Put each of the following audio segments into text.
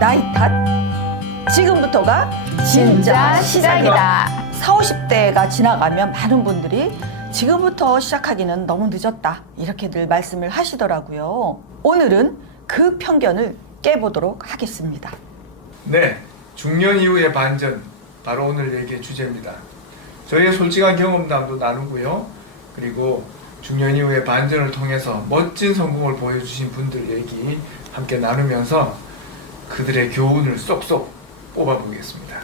나이 탓? 지금부터가 진짜 시작이다. 40, 50대가 지나가면 많은 분들이 지금부터 시작하기는 너무 늦었다 이렇게들 말씀을 하시더라고요. 오늘은 그 편견을 깨보도록 하겠습니다. 네, 중년 이후의 반전, 바로 오늘 얘기의 주제입니다. 저희의 솔직한 경험담도 나누고요. 그리고 중년 이후의 반전을 통해서 멋진 성공을 보여주신 분들 얘기 함께 나누면서 그들의 교훈을 쏙쏙 뽑아보겠습니다.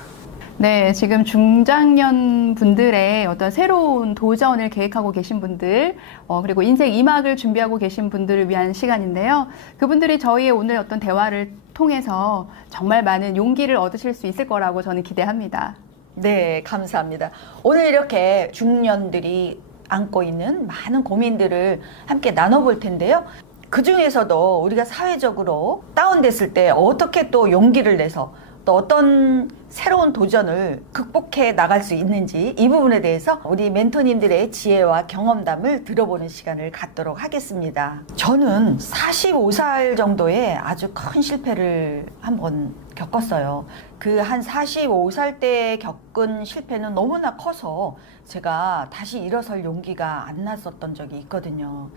네, 지금 중장년 분들의 어떤 새로운 도전을 계획하고 계신 분들, 그리고 인생 2막을 준비하고 계신 분들을 위한 시간인데요. 그분들이 저희의 오늘 어떤 대화를 통해서 정말 많은 용기를 얻으실 수 있을 거라고 저는 기대합니다. 네, 감사합니다. 오늘 이렇게 중년들이 안고 있는 많은 고민들을 함께 나눠볼 텐데요. 그 중에서도 우리가 사회적으로 다운됐을 때 어떻게 또 용기를 내서 또 어떤 새로운 도전을 극복해 나갈 수 있는지 이 부분에 대해서 우리 멘토님들의 지혜와 경험담을 들어보는 시간을 갖도록 하겠습니다. 저는 45살 정도에 아주 큰 실패를 한번 겪었어요. 그 한 45살 때 겪은 실패는 너무나 커서 제가 다시 일어설 용기가 안 났었던 적이 있거든요.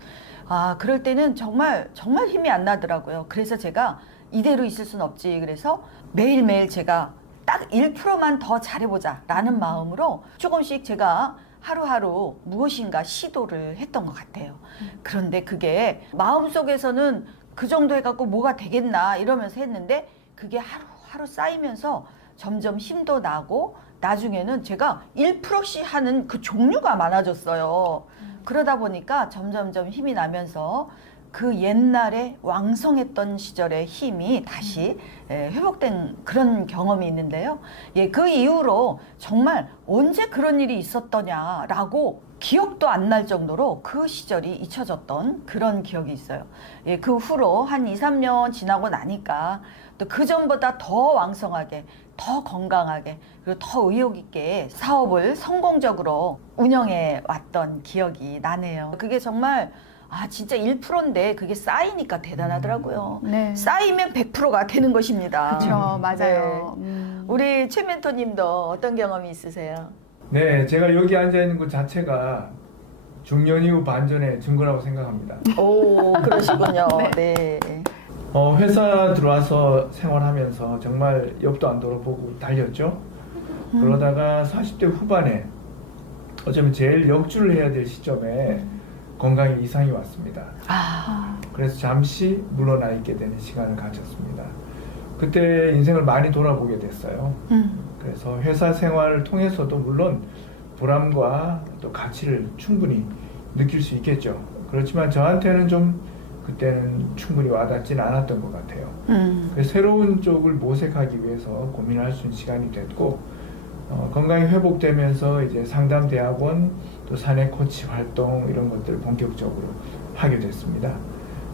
그럴 때는 정말 힘이 안 나더라고요. 그래서 제가 이대로 있을 순 없지. 그래서 매일매일 제가 딱 1%만 더 잘해보자 라는 마음으로 조금씩 제가 하루하루 무엇인가 시도를 했던 것 같아요. 그런데 그게 마음속에서는 그 정도 해갖고 뭐가 되겠나 이러면서 했는데 그게 하루하루 쌓이면서 점점 힘도 나고 나중에는 제가 1%씩 하는 그 종류가 많아졌어요. 그러다 보니까 점점점 힘이 나면서 그 옛날에 왕성했던 시절의 힘이 다시 회복된 그런 경험이 있는데요. 그 이후로 정말 언제 그런 일이 있었더냐라고 기억도 안 날 정도로 그 시절이 잊혀졌던 그런 기억이 있어요. 그 후로 한 2, 3년 지나고 나니까 또 그 전보다 더 왕성하게, 더 건강하게, 그리고 더 의욕 있게 사업을 성공적으로 운영해 왔던 기억이 나네요. 그게 정말 진짜 1%인데 그게 쌓이니까 대단하더라고요. 네. 쌓이면 100%가 되는 것입니다. 그렇죠, 맞아요. 우리 최 멘토님도 어떤 경험이 있으세요? 네, 제가 여기 앉아있는 것 자체가 중년 이후 반전의 증거라고 생각합니다. 오, 그러시군요. 네. 회사 들어와서 생활하면서 정말 옆도 안 돌아보고 달렸죠. 그러다가 40대 후반에 어쩌면 제일 역주를 해야 될 시점에 건강에 이상이 왔습니다. 그래서 잠시 물러나 있게 되는 시간을 가졌습니다. 그때 인생을 많이 돌아보게 됐어요. 그래서 회사 생활을 통해서도 물론 보람과 또 가치를 충분히 느낄 수 있겠죠. 그렇지만 저한테는 좀 그때는 충분히 와닿지는 않았던 것 같아요. 그래서 새로운 쪽을 모색하기 위해서 고민할 수 있는 시간이 됐고 건강이 회복되면서 이제 상담대학원 또 사내 코치 활동 이런 것들을 본격적으로 하게 됐습니다.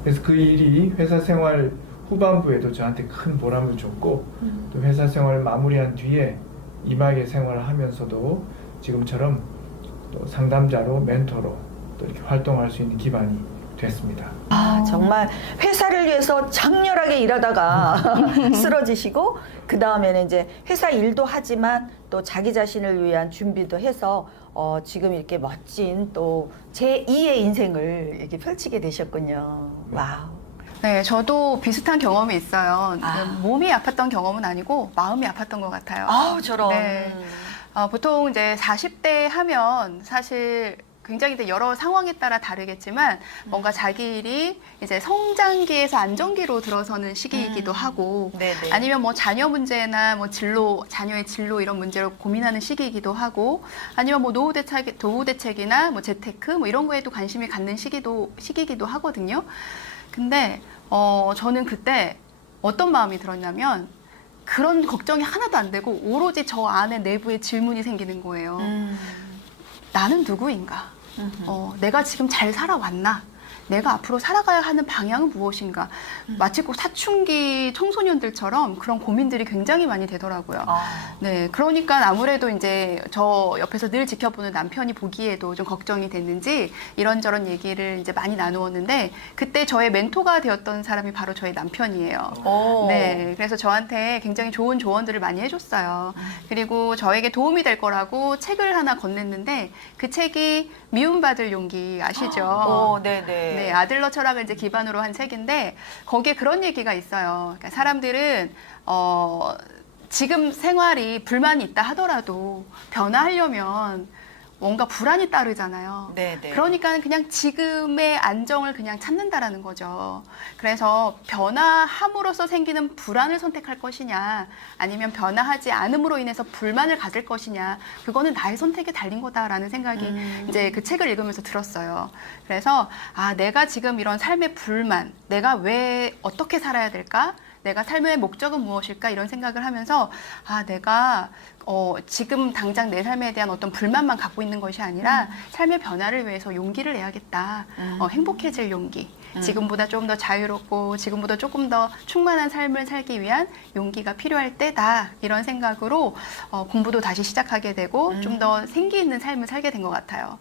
그래서 그 일이 회사 생활 후반부에도 저한테 큰 보람을 줬고 또 회사 생활을 마무리한 뒤에 이막의 생활을 하면서도 지금처럼 또 상담자로 멘토로 또 이렇게 활동할 수 있는 기반이 됐습니다. 정말 회사를 위해서 장렬하게 일하다가 쓰러지시고 그 다음에는 이제 회사 일도 하지만 또 자기 자신을 위한 준비도 해서 지금 이렇게 멋진 또 제2의 인생을 이렇게 펼치게 되셨군요. 와우. 네, 저도 비슷한 경험이 있어요. 몸이 아팠던 경험은 아니고 마음이 아팠던 것 같아요. 저런. 네. 보통 이제 40대 하면 사실 굉장히 이제 여러 상황에 따라 다르겠지만 뭔가 자기 일이 이제 성장기에서 안정기로 들어서는 시기이기도 하고 네네. 아니면 뭐 자녀 문제나 뭐 자녀의 진로 이런 문제로 고민하는 시기이기도 하고 아니면 뭐 노후 대책이나 뭐 재테크 뭐 이런 거에도 관심이 갖는 시기이기도 하거든요. 근데 저는 그때 어떤 마음이 들었냐면 그런 걱정이 하나도 안 되고 오로지 저 안에 내부에 질문이 생기는 거예요. 나는 누구인가? 내가 지금 잘 살아왔나? 내가 앞으로 살아가야 하는 방향은 무엇인가. 마치 꼭 사춘기 청소년들처럼 그런 고민들이 굉장히 많이 되더라고요. 네, 그러니까 아무래도 이제 저 옆에서 늘 지켜보는 남편이 보기에도 좀 걱정이 됐는지 이런저런 얘기를 이제 많이 나누었는데 그때 저의 멘토가 되었던 사람이 바로 저의 남편이에요. 오. 네, 그래서 저한테 굉장히 좋은 조언들을 많이 해줬어요. 그리고 저에게 도움이 될 거라고 책을 하나 건넸는데 그 책이 미움받을 용기 아시죠? 오, 네네. 네, 아들러 철학을 이제 기반으로 한 책인데 거기에 그런 얘기가 있어요. 그러니까 사람들은 지금 생활이 불만이 있다 하더라도 변화하려면 뭔가 불안이 따르잖아요. 네네. 그러니까 그냥 지금의 안정을 그냥 찾는다라는 거죠. 그래서 변화함으로써 생기는 불안을 선택할 것이냐, 아니면 변화하지 않음으로 인해서 불만을 가질 것이냐, 그거는 나의 선택에 달린 거다라는 생각이 이제 그 책을 읽으면서 들었어요. 그래서 내가 지금 이런 삶의 불만, 내가 왜 어떻게 살아야 될까? 내가 삶의 목적은 무엇일까? 이런 생각을 하면서 내가 지금 당장 내 삶에 대한 어떤 불만만 갖고 있는 것이 아니라 삶의 변화를 위해서 용기를 내야겠다. 행복해질 용기. 지금보다 조금 더 자유롭고 지금보다 조금 더 충만한 삶을 살기 위한 용기가 필요할 때다. 이런 생각으로 공부도 다시 시작하게 되고 좀 더 생기 있는 삶을 살게 된 것 같아요.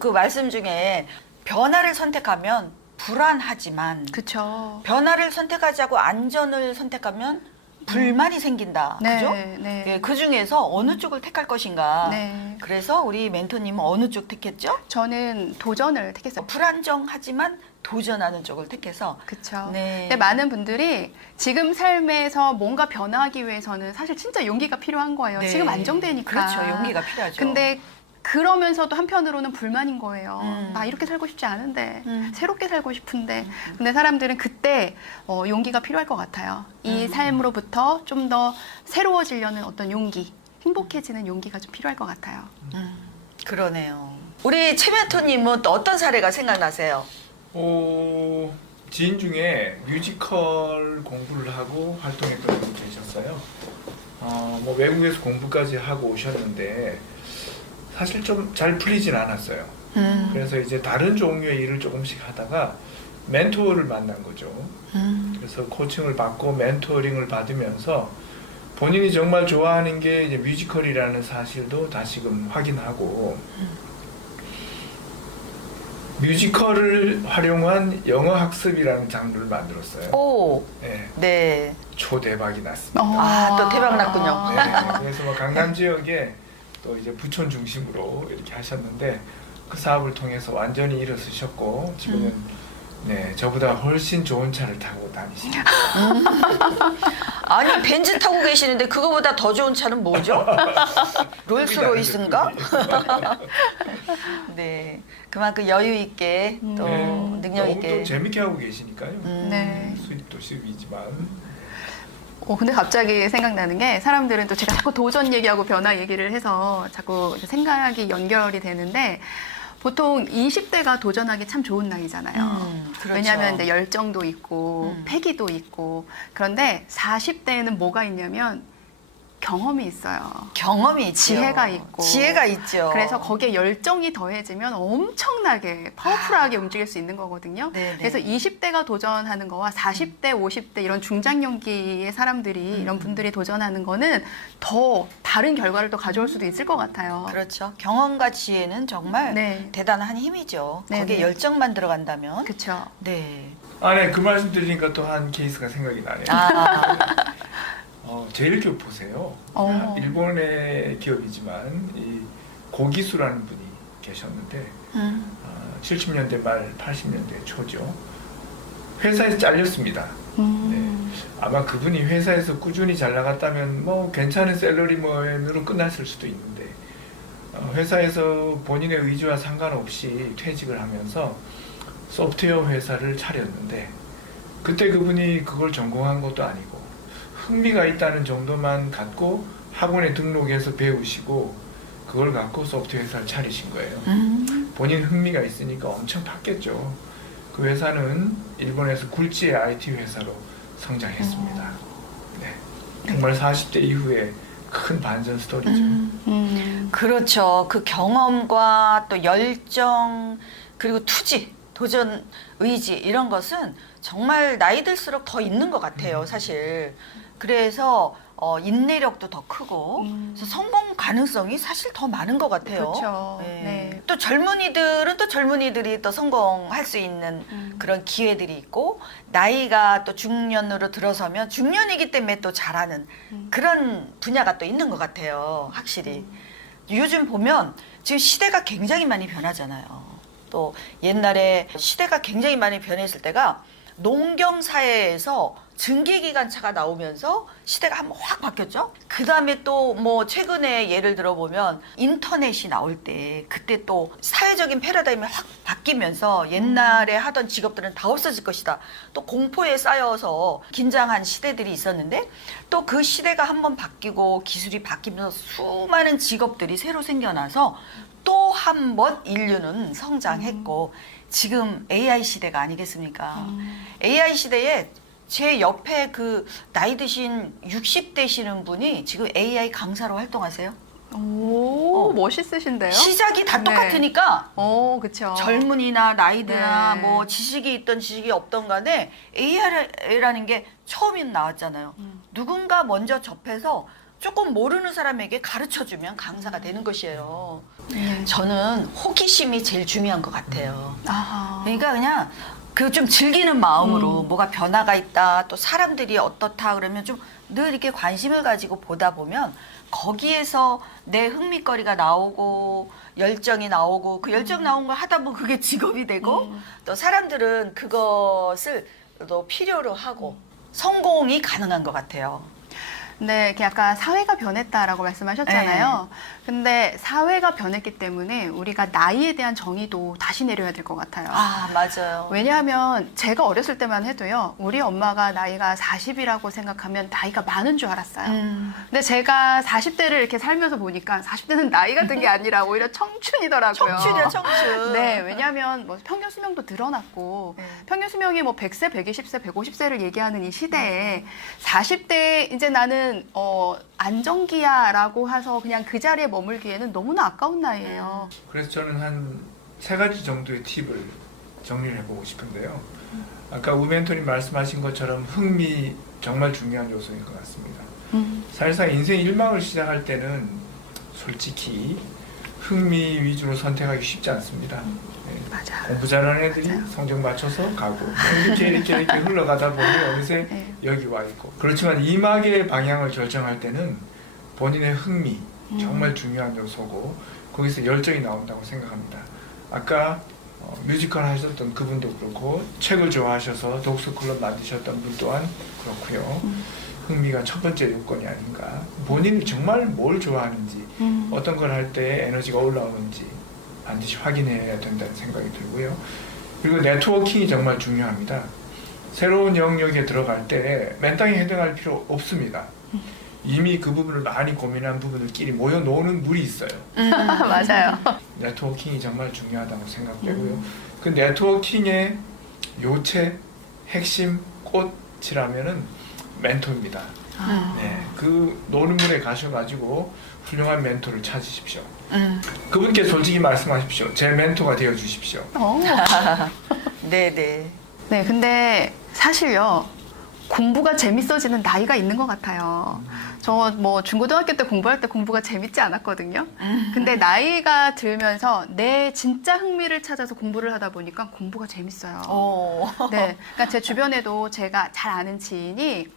그 말씀 중에 변화를 선택하면 불안하지만 그렇죠. 변화를 선택하지 않고 안전을 선택하면 불만이 생긴다. 네, 그죠? 네. 네, 그 중에서 어느 쪽을 택할 것인가. 네. 그래서 우리 멘토님은 어느 쪽 택했죠? 저는 도전을 택했어요. 불안정하지만 도전하는 쪽을 택해서. 그렇죠. 네. 근데 많은 분들이 지금 삶에서 뭔가 변화하기 위해서는 사실 진짜 용기가 필요한 거예요. 네. 지금 안정되니까. 그렇죠. 용기가 필요하죠. 근데 그러면서도 한편으로는 불만인 거예요. 음. 나 이렇게 살고 싶지 않은데 새롭게 살고 싶은데 근데 사람들은 그때 용기가 필요할 것 같아요. 이 삶으로부터 좀 더 새로워지려는 어떤 용기, 행복해지는 용기가 좀 필요할 것 같아요. 그러네요. 우리 최 멘토님은 또 어떤 사례가 생각나세요? 지인 중에 뮤지컬 공부를 하고 활동했던 분이 계셨어요. 뭐 외국에서 공부까지 하고 오셨는데 사실 좀 잘 풀리진 않았어요. 그래서 이제 다른 종류의 일을 조금씩 하다가 멘토를 만난 거죠. 그래서 코칭을 받고 멘토링을 받으면서 본인이 정말 좋아하는 게 이제 뮤지컬이라는 사실도 다시금 확인하고 뮤지컬을 활용한 영어 학습이라는 장르를 만들었어요. 오, 네, 네. 초대박이 났습니다. 또 대박 났군요. 네, 그래서 뭐 강남 지역에 또 이제 부촌 중심으로 이렇게 하셨는데 그 사업을 통해서 완전히 일어서셨고 지금은 네, 저보다 훨씬 좋은 차를 타고 다니십니다. 아니 벤츠 타고 계시는데 그거보다 더 좋은 차는 뭐죠? 롤스로이스인가? 네, 그만큼 여유 있게 또 네, 능력 너무 있게. 또 재밌게 하고 계시니까요. 네. 수입도 수입이지만 근데 갑자기 생각나는 게 사람들은 또 제가 자꾸 도전 얘기하고 변화 얘기를 해서 자꾸 생각이 연결이 되는데 보통 20대가 도전하기 참 좋은 나이잖아요. 그렇죠. 왜냐하면 이제 열정도 있고 패기도 있고 그런데 40대에는 뭐가 있냐면 경험이 있어요. 경험이 있죠. 지혜가 있고. 지혜가 있죠. 그래서 거기에 열정이 더해지면 엄청나게 파워풀하게 움직일 수 있는 거거든요. 네네. 그래서 20대가 도전하는 거와 40대, 50대 이런 중장년기의 사람들이 이런 분들이 도전하는 거는 더 다른 결과를 또 가져올 수도 있을 것 같아요. 그렇죠. 경험과 지혜는 정말 네. 대단한 힘이죠. 네네. 거기에 열정만 들어간다면. 그렇죠. 네. 네, 그 말씀 들으니까 또 한 케이스가 생각이 나네요. 제일 기업 보세요. 일본의 기업이지만 이 고기수라는 분이 계셨는데 70년대 말 80년대 초죠. 회사에서 잘렸습니다. 네. 아마 그분이 회사에서 꾸준히 잘 나갔다면 뭐 괜찮은 샐러리먼으로 끝났을 수도 있는데 회사에서 본인의 의지와 상관없이 퇴직을 하면서 소프트웨어 회사를 차렸는데 그때 그분이 그걸 전공한 것도 아니고 흥미가 있다는 정도만 갖고 학원에 등록해서 배우시고 그걸 갖고 소프트웨어 회사를 차리신 거예요. 본인 흥미가 있으니까 엄청 팠겠죠. 그 회사는 일본에서 굴지의 IT 회사로 성장했습니다. 네. 정말 40대 이후에 큰 반전 스토리죠. 그렇죠. 그 경험과 또 열정 그리고 투지 도전 의지 이런 것은 정말 나이 들수록 더 있는 것 같아요, 사실. 그래서 인내력도 더 크고 그래서 성공 가능성이 사실 더 많은 것 같아요. 그렇죠. 네. 네. 또 젊은이들은 또 젊은이들이 또 성공할 수 있는 그런 기회들이 있고 나이가 또 중년으로 들어서면 중년이기 때문에 또 잘하는 그런 분야가 또 있는 것 같아요, 확실히. 요즘 보면 지금 시대가 굉장히 많이 변하잖아요. 또 옛날에 시대가 굉장히 많이 변했을 때가 농경 사회에서 증기기관차가 나오면서 시대가 한번 확 바뀌었죠. 그 다음에 또 뭐 최근에 예를 들어 보면 인터넷이 나올 때 그때 또 사회적인 패러다임이 확 바뀌면서 옛날에 하던 직업들은 다 없어질 것이다. 또 공포에 쌓여서 긴장한 시대들이 있었는데 또 그 시대가 한번 바뀌고 기술이 바뀌면서 수많은 직업들이 새로 생겨나서 또 한 번 인류는 성장했고 지금 AI 시대가 아니겠습니까? AI 시대에 제 옆에 그 나이 드신 60대시는 분이 지금 AI 강사로 활동하세요. 오, 멋있으신데요? 시작이 다 네. 똑같으니까 오, 그렇죠. 젊은이나 나이드나 네. 뭐 지식이 있던 지식이 없던 간에 AI라는 게 처음에 나왔잖아요. 누군가 먼저 접해서 조금 모르는 사람에게 가르쳐주면 강사가 되는 것이에요. 네. 저는 호기심이 제일 중요한 것 같아요. 아하. 그러니까 그냥 그 좀 즐기는 마음으로 뭐가 변화가 있다, 또 사람들이 어떻다 그러면 좀 늘 이렇게 관심을 가지고 보다 보면 거기에서 내 흥미거리가 나오고 열정이 나오고 그 열정 나온 걸 하다 보면 그게 직업이 되고 또 사람들은 그것을 또 필요로 하고 성공이 가능한 것 같아요. 네, 이렇게 아까 사회가 변했다라고 말씀하셨잖아요. 근데 사회가 변했기 때문에 우리가 나이에 대한 정의도 다시 내려야 될 것 같아요. 아, 맞아요. 왜냐하면 제가 어렸을 때만 해도요, 우리 엄마가 나이가 40이라고 생각하면 나이가 많은 줄 알았어요. 근데 제가 40대를 이렇게 살면서 보니까 40대는 나이가 든 게 아니라 오히려 청춘이더라고요. 청춘이야, 청춘. 네, 왜냐하면 뭐 평균 수명도 늘어났고 네. 평균 수명이 뭐 100세, 120세, 150세를 얘기하는 이 시대에 40대 이제 나는 안정기야라고 해서 그냥 그 자리에 머물기에는 너무나 아까운 나이예요. 그래서 저는 한 3가지 정도의 팁을 정리를 해보고 싶은데요. 아까 우멘토님 말씀하신 것처럼 흥미 정말 중요한 요소인 것 같습니다. 사실상 인생 일망을 시작할 때는 솔직히 흥미 위주로 선택하기 쉽지 않습니다. 네. 맞아. 공부 잘하는 애들이 맞아요. 성적 맞춰서 가고 이렇게 흘러가다 보니 어느새 네. 여기 와 있고, 그렇지만 이막의 방향을 결정할 때는 본인의 흥미 정말 중요한 요소고 거기서 열정이 나온다고 생각합니다. 아까 뮤지컬 하셨던 그분도 그렇고 책을 좋아하셔서 독서 클럽 만드셨던 분 또한 그렇고요. 흥미가 첫 번째 요건이 아닌가. 본인이 정말 뭘 좋아하는지 어떤 걸 할 때 에너지가 올라오는지 반드시 확인해야 된다는 생각이 들고요. 그리고 네트워킹이 정말 중요합니다. 새로운 영역에 들어갈 때 맨땅에 헤딩할 필요 없습니다. 이미 그 부분을 많이 고민한 부분들끼리 모여 노는 물이 있어요. 맞아요. 네트워킹이 정말 중요하다고 생각되고요. 그 네트워킹의 요체, 핵심, 꽃이라면은 멘토입니다. 네, 그 노는 물에 가셔가지고 훌륭한 멘토를 찾으십시오. 그분께 솔직히 말씀하십시오. 제 멘토가 되어 주십시오. 네네. 네, 근데 사실요, 공부가 재밌어지는 나이가 있는 것 같아요. 저 뭐 중고등학교 때 공부할 때 공부가 재밌지 않았거든요. 근데 나이가 들면서 내 진짜 흥미를 찾아서 공부를 하다 보니까 공부가 재밌어요. 네, 그러니까 제 주변에도 제가 잘 아는 지인이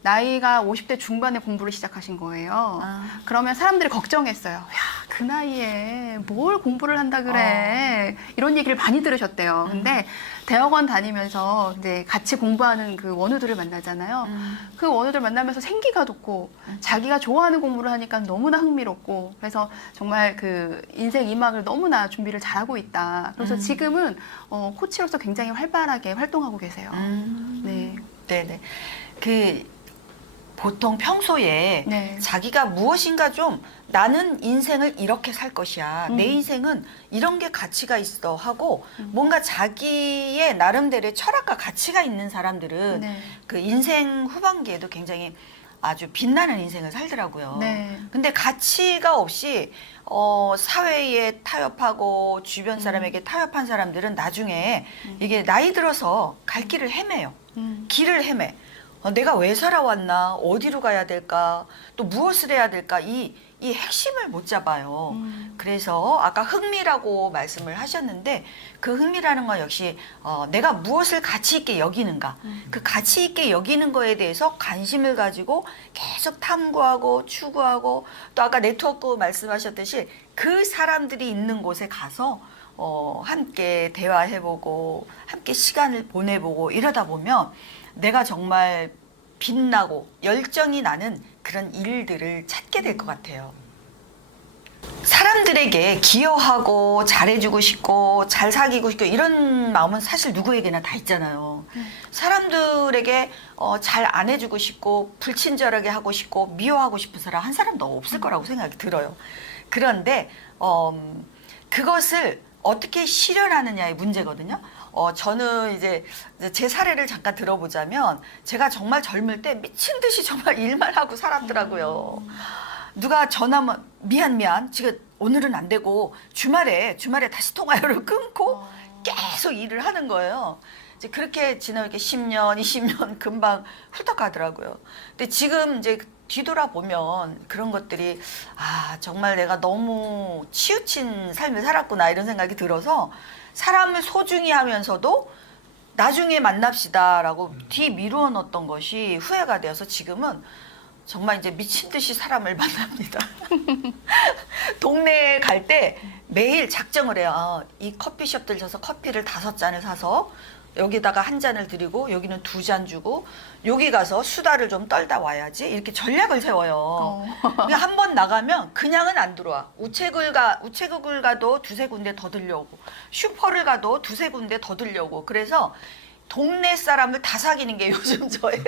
나이가 50대 중반에 공부를 시작하신 거예요. 그러면 사람들이 걱정했어요. 야, 그 나이에 뭘 공부를 한다 그래. 이런 얘기를 많이 들으셨대요. 근데 대학원 다니면서 이제 같이 공부하는 그 원우들을 만나잖아요. 그 원우들 만나면서 생기가 돋고 자기가 좋아하는 공부를 하니까 너무나 흥미롭고 그래서 정말 그 인생 2막을 너무나 준비를 잘하고 있다. 그래서 지금은 코치로서 굉장히 활발하게 활동하고 계세요. 네. 네네. 그 보통 평소에 네. 자기가 무엇인가 좀 나는 인생을 이렇게 살 것이야. 내 인생은 이런 게 가치가 있어 하고 뭔가 자기의 나름대로의 철학과 가치가 있는 사람들은 네. 그 인생 후반기에도 굉장히 아주 빛나는 인생을 살더라고요. 네. 근데 가치가 없이 사회에 타협하고 주변 사람에게 타협한 사람들은 나중에 이게 나이 들어서 갈 길을 헤매요. 길을 헤매. 내가 왜 살아왔나? 어디로 가야 될까? 또 무엇을 해야 될까? 이 핵심을 못 잡아요. 그래서 아까 흥미라고 말씀을 하셨는데 그 흥미라는 건 역시 내가 무엇을 가치 있게 여기는가. 그 가치 있게 여기는 거에 대해서 관심을 가지고 계속 탐구하고 추구하고 또 아까 네트워크 말씀하셨듯이 그 사람들이 있는 곳에 가서 함께 대화해보고 함께 시간을 보내보고 이러다 보면 내가 정말 빛나고 열정이 나는 그런 일들을 찾게 될 것 같아요. 사람들에게 기여하고 잘해주고 싶고 잘 사귀고 싶고 이런 마음은 사실 누구에게나 다 있잖아요. 사람들에게 잘 안 해주고 싶고 불친절하게 하고 싶고 미워하고 싶은 사람 한 사람도 없을 거라고 생각이 들어요. 그런데 그것을 어떻게 실현하느냐의 문제거든요. 저는 이제 제 사례를 잠깐 들어보자면 제가 정말 젊을 때 미친 듯이 정말 일만 하고 살았더라고요. 누가 전화하면 미안 지금 오늘은 안 되고 주말에 다시 통화요를 끊고 계속 일을 하는 거예요. 이제 그렇게 지나 이렇게 10년, 20년 금방 훌떡 가더라고요. 근데 지금 이제 뒤돌아보면 그런 것들이 정말 내가 너무 치우친 삶을 살았구나 이런 생각이 들어서 사람을 소중히 하면서도 나중에 만납시다라고 뒤 미루어 놓았던 것이 후회가 되어서 지금은 정말 이제 미친 듯이 사람을 만납니다. 동네에 갈 때 매일 작정을 해요. 이 커피숍들 가서 커피를 5잔을 사서 여기다가 한 잔을 드리고 여기는 2잔 주고 여기 가서 수다를 좀 떨다 와야지 이렇게 전략을 세워요. 한 번 나가면 그냥은 안 들어와. 우체국을 가도 2-3군데 더 들려오고 슈퍼를 가도 2-3군데 더 들려오고 그래서 동네 사람을 다 사귀는 게 요즘 저의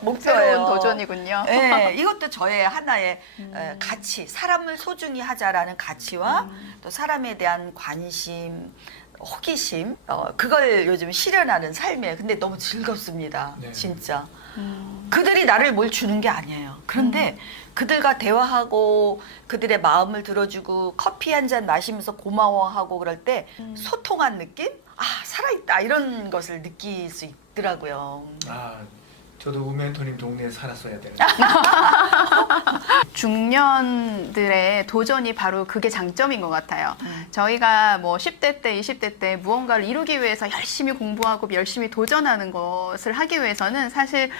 목표예요. 새로운 도전이군요. 네, 이것도 저의 하나의 가치, 사람을 소중히 하자라는 가치와 또 사람에 대한 관심, 호기심, 그걸 요즘 실현하는 삶이에요. 근데 너무 즐겁습니다. 네. 진짜. 그들이 나를 뭘 주는 게 아니에요. 그런데 그들과 대화하고 그들의 마음을 들어주고 커피 한 잔 마시면서 고마워하고 그럴 때 소통한 느낌? 살아있다 이런 것을 느낄 수 있더라고요. 저도 우멘토님 동네에 살았어야 되는데. 중년들의 도전이 바로 그게 장점인 것 같아요. 저희가 뭐 10대 때, 20대 때 무언가를 이루기 위해서 열심히 공부하고 열심히 도전하는 것을 하기 위해서는 사실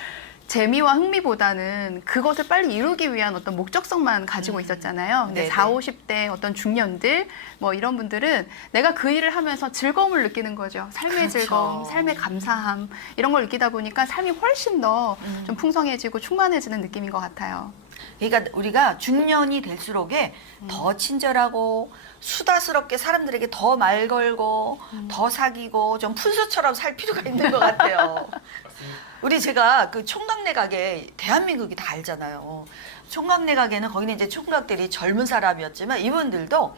재미와 흥미보다는 그것을 빨리 이루기 위한 어떤 목적성만 가지고 있었잖아요. 근데 네네. 40, 50대 어떤 중년들 뭐 이런 분들은 내가 그 일을 하면서 즐거움을 느끼는 거죠. 삶의 그렇죠. 즐거움, 삶의 감사함 이런 걸 느끼다 보니까 삶이 훨씬 더 좀 풍성해지고 충만해지는 느낌인 것 같아요. 그러니까 우리가 중년이 될수록에 더 친절하고 수다스럽게 사람들에게 더 말 걸고 더 사귀고 좀 푼수처럼 살 필요가 있는 것 같아요. 우리 제가 그 총각내 가게 대한민국이 다 알잖아요. 총각내 가게는 거기는 이제 총각들이 젊은 사람이었지만 이분들도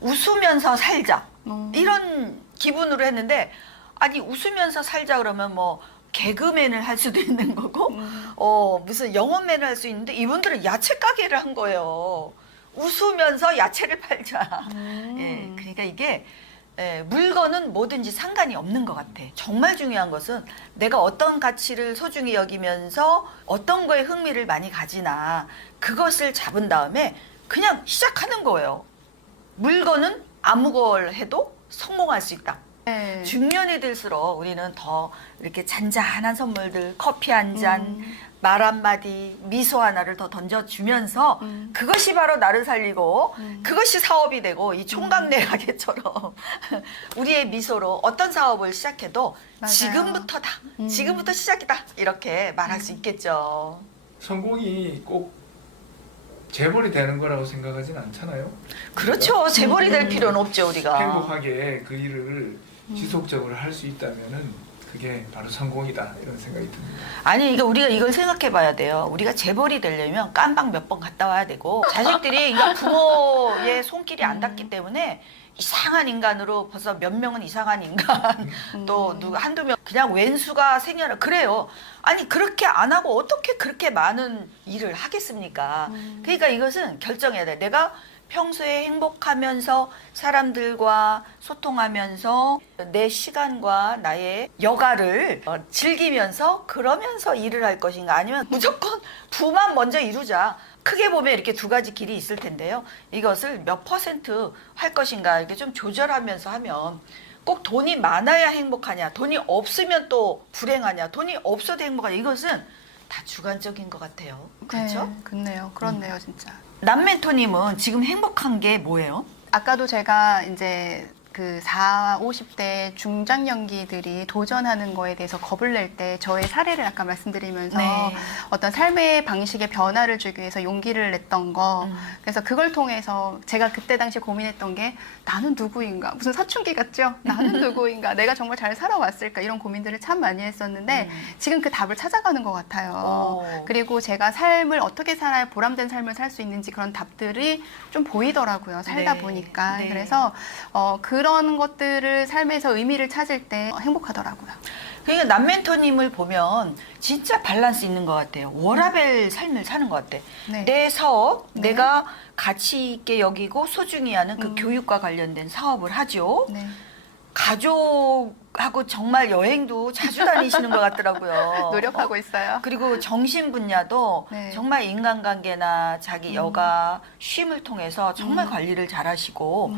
웃으면서 살자 이런 기분으로 했는데 아니 웃으면서 살자 그러면 뭐 개그맨을 할 수도 있는 거고 무슨 영업맨을 할 수 있는데 이분들은 야채 가게를 한 거예요. 웃으면서 야채를 팔자. 예, 그러니까 이게 물건은 뭐든지 상관이 없는 것 같아. 정말 중요한 것은 내가 어떤 가치를 소중히 여기면서 어떤 거에 흥미를 많이 가지나 그것을 잡은 다음에 그냥 시작하는 거예요. 물건은 아무 걸 해도 성공할 수 있다. 네. 중년이 들수록 우리는 더 이렇게 잔잔한 선물들, 커피 한 잔, 말 한마디, 미소 하나를 더 던져주면서 그것이 바로 나를 살리고 그것이 사업이 되고 이 총각내 가게처럼 우리의 미소로 어떤 사업을 시작해도 맞아요. 지금부터다, 지금부터 시작이다 이렇게 말할 수 있겠죠. 성공이 꼭 재벌이 되는 거라고 생각하진 않잖아요. 그렇죠. 재벌이 될 필요는 없죠 우리가. 행복하게 그 일을 지속적으로 할 수 있다면은 그게 바로 성공이다 이런 생각이 듭니다. 아니 그러니까 우리가 이걸 생각해 봐야 돼요. 우리가 재벌이 되려면 깜방 몇 번 갔다 와야 되고 자식들이 그러니까 부모의 손길이 안 닿기 때문에 이상한 인간으로 벌써 몇 명은 이상한 인간 또 누구 한두 명 그냥 왼수가 생겨나 그래요. 아니 그렇게 안 하고 어떻게 그렇게 많은 일을 하겠습니까? 그러니까 이것은 결정해야 돼. 내가 평소에 행복하면서 사람들과 소통하면서 내 시간과 나의 여가를 즐기면서 그러면서 일을 할 것인가 아니면 무조건 부만 먼저 이루자. 크게 보면 이렇게 두 가지 길이 있을 텐데요. 이것을 몇 % 할 것인가 이렇게 좀 조절하면서 하면 꼭 돈이 많아야 행복하냐, 돈이 없으면 또 불행하냐, 돈이 없어도 행복하냐 이것은 다 주관적인 것 같아요. 그렇죠? 네, 그렇네요, 진짜. 남멘토님은 지금 행복한 게 뭐예요? 아까도 제가 이제 그 40, 50대 중장년기들이 도전하는 거에 대해서 겁을 낼 때 저의 사례를 아까 말씀드리면서 네. 어떤 삶의 방식에 변화를 주기 위해서 용기를 냈던 거 그래서 그걸 통해서 제가 그때 당시 고민했던 게 나는 누구인가 무슨 사춘기 같죠? 나는 누구인가 내가 정말 잘 살아왔을까 이런 고민들을 참 많이 했었는데 지금 그 답을 찾아가는 것 같아요. 오. 그리고 제가 삶을 어떻게 살아야 보람된 삶을 살 수 있는지 그런 답들이 좀 보이더라고요. 살다 네. 보니까. 네. 그래서 그런 것들을 삶에서 의미를 찾을 때 행복하더라고요. 그러니까 남멘토님을 보면 진짜 밸런스 있는 것 같아요. 워라밸 삶을 사는 것 같아. 네. 내 사업, 네. 내가 가치 있게 여기고 소중히 하는 그 교육과 관련된 사업을 하죠. 네. 가족하고 정말 여행도 자주 다니시는 것 같더라고요. 노력하고 있어요. 그리고 정신 분야도 네. 정말 인간관계나 자기 여가, 쉼을 통해서 정말 관리를 잘하시고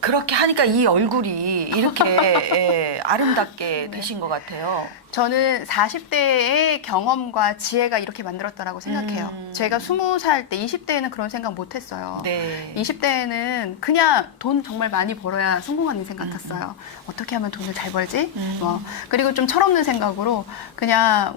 그렇게 하니까 이 얼굴이 이렇게 아름답게 되신 것 같아요. 저는 40대의 경험과 지혜가 이렇게 만들었다라고 생각해요. 제가 20살 때 20대에는 그런 생각 못 했어요. 네. 20대에는 그냥 돈 정말 많이 벌어야 성공한 인생 같았어요. 어떻게 하면 돈을 잘 벌지? 그리고 좀 철없는 생각으로 그냥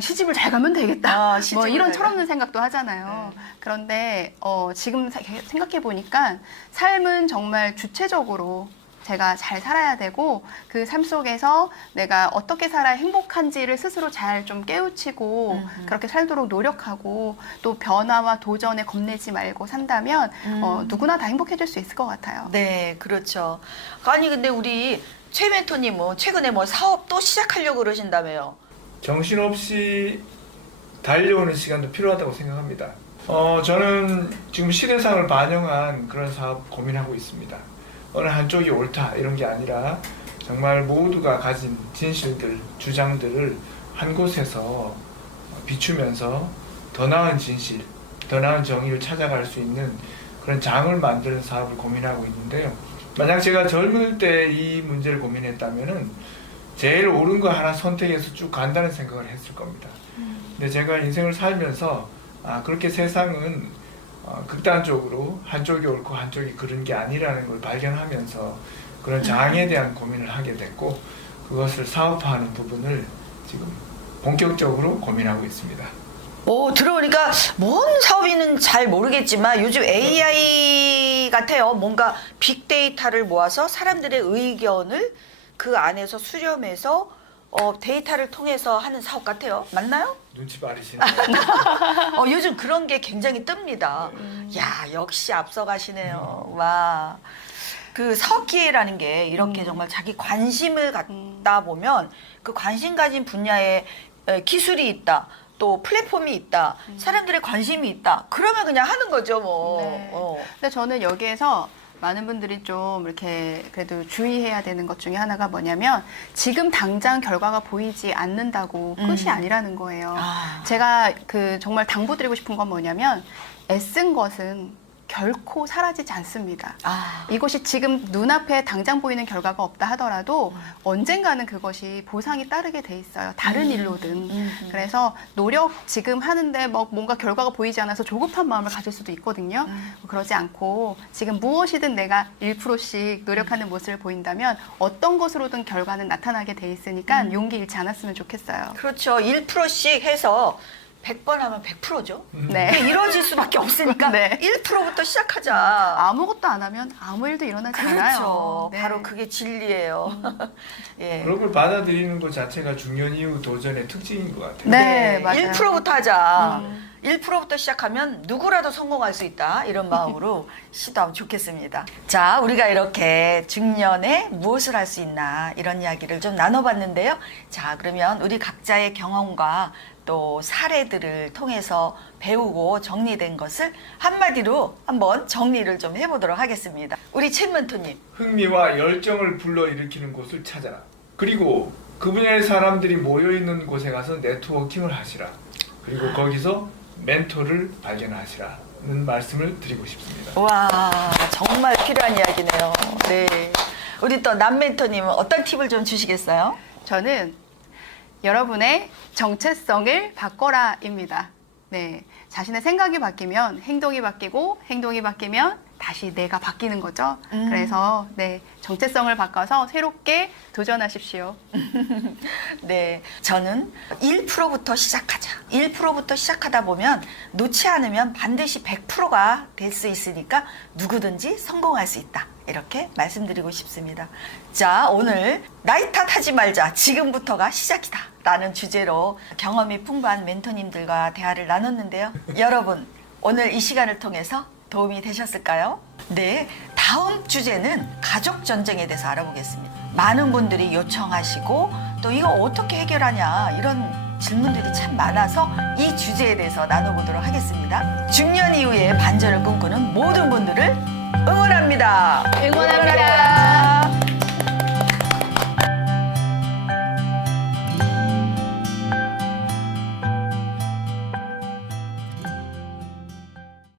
시집을 잘 가면 되겠다. 시집을 이런 잘 철없는 생각도 하잖아요. 그런데 지금 생각해 보니까 삶은 정말 주체적으로 제가 잘 살아야 되고 그 삶 속에서 내가 어떻게 살아야 행복한지를 스스로 잘 좀 깨우치고 그렇게 살도록 노력하고 또 변화와 도전에 겁내지 말고 산다면 누구나 다 행복해질 수 있을 것 같아요. 네, 그렇죠. 아니 근데 우리 최 멘토님은 최근에 뭐 사업 또 시작하려고 그러신다며요. 정신없이 달려오는 시간도 필요하다고 생각합니다. 저는 지금 시대상을 반영한 그런 사업 고민하고 있습니다. 어느 한쪽이 옳다 이런 게 아니라 정말 모두가 가진 진실들, 주장들을 한 곳에서 비추면서 더 나은 진실, 더 나은 정의를 찾아갈 수 있는 그런 장을 만드는 사업을 고민하고 있는데요. 만약 제가 젊을 때 이 문제를 고민했다면은 제일 옳은 거 하나 선택해서 쭉 간다는 생각을 했을 겁니다. 근데 제가 인생을 살면서 그렇게 세상은 극단적으로 한쪽이 옳고 한쪽이 그른 게 아니라는 걸 발견하면서 그런 장에 대한 고민을 하게 됐고 그것을 사업화하는 부분을 지금 본격적으로 고민하고 있습니다. 들어보니까 뭔 사업인은 잘 모르겠지만 요즘 AI 같아요. 뭔가 빅데이터를 모아서 사람들의 의견을 그 안에서 수렴해서 데이터를 통해서 하는 사업 같아요. 맞나요? 눈치 빠르시네요. 요즘 그런 게 굉장히 뜹니다. 야, 역시 앞서가시네요. 와. 그 사업 기회라는 게 이렇게 정말 자기 관심을 갖다 보면 그 관심 가진 분야에 기술이 있다. 또 플랫폼이 있다. 사람들의 관심이 있다. 그러면 그냥 하는 거죠, 뭐. 네. 근데 저는 여기에서 많은 분들이 좀 이렇게 그래도 주의해야 되는 것 중에 하나가 뭐냐면 지금 당장 결과가 보이지 않는다고 끝이 아니라는 거예요. 제가 정말 당부드리고 싶은 건 뭐냐면 애쓴 것은 결코 사라지지 않습니다. 이것이 지금 눈앞에 당장 보이는 결과가 없다 하더라도 언젠가는 그것이 보상이 따르게 돼 있어요. 다른 일로든. 그래서 노력 지금 하는데 뭔가 결과가 보이지 않아서 조급한 마음을 가질 수도 있거든요. 그러지 않고 지금 무엇이든 내가 1%씩 노력하는 모습을 보인다면 어떤 것으로든 결과는 나타나게 돼 있으니까 용기 잃지 않았으면 좋겠어요. 그렇죠. 1%씩 해서 100번 하면 100%죠. 네. 이루어질 수밖에 없으니까 네. 1%부터 시작하자. 아무것도 안 하면 아무 일도 일어나지 않아요. 그렇죠. 네. 바로 그게 진리예요. 예. 그런 걸 받아들이는 것 자체가 중년 이후 도전의 특징인 것 같아요. 네, 맞아요. 1%부터 하자. 음. 1%부터 시작하면 누구라도 성공할 수 있다. 이런 마음으로 시도하면 좋겠습니다. 자, 우리가 이렇게 중년에 무엇을 할 수 있나 이런 이야기를 좀 나눠봤는데요. 자, 그러면 우리 각자의 경험과 또 사례들을 통해서 배우고 정리된 것을 한마디로 한번 정리를 좀 해보도록 하겠습니다. 우리 최 멘토님. 흥미와 열정을 불러일으키는 곳을 찾아라. 그리고 그 분야의 사람들이 모여있는 곳에 가서 네트워킹을 하시라. 그리고 거기서 멘토를 발견하시라는 말씀을 드리고 싶습니다. 와, 정말 필요한 이야기네요. 네. 우리 또 남 멘토님은 어떤 팁을 좀 주시겠어요? 저는 여러분의 정체성을 바꿔라입니다. 네, 자신의 생각이 바뀌면 행동이 바뀌고 행동이 바뀌면 다시 내가 바뀌는 거죠. 그래서 네, 정체성을 바꿔서 새롭게 도전하십시오. 네, 저는 1%부터 시작하자. 1%부터 시작하다 보면 놓지 않으면 반드시 100%가 될 수 있으니까 누구든지 성공할 수 있다. 이렇게 말씀드리고 싶습니다. 자, 오늘 나이 탓하지 말자. 지금부터가 시작이다. 라는 주제로 경험이 풍부한 멘토님들과 대화를 나눴는데요. 여러분, 오늘 이 시간을 통해서 도움이 되셨을까요? 네, 다음 주제는 가족 전쟁에 대해서 알아보겠습니다. 많은 분들이 요청하시고 또 이거 어떻게 해결하냐 이런 질문들이 참 많아서 이 주제에 대해서 나눠보도록 하겠습니다. 중년 이후에 반전을 꿈꾸는 모든 분들을 응원합니다. 응원합니다.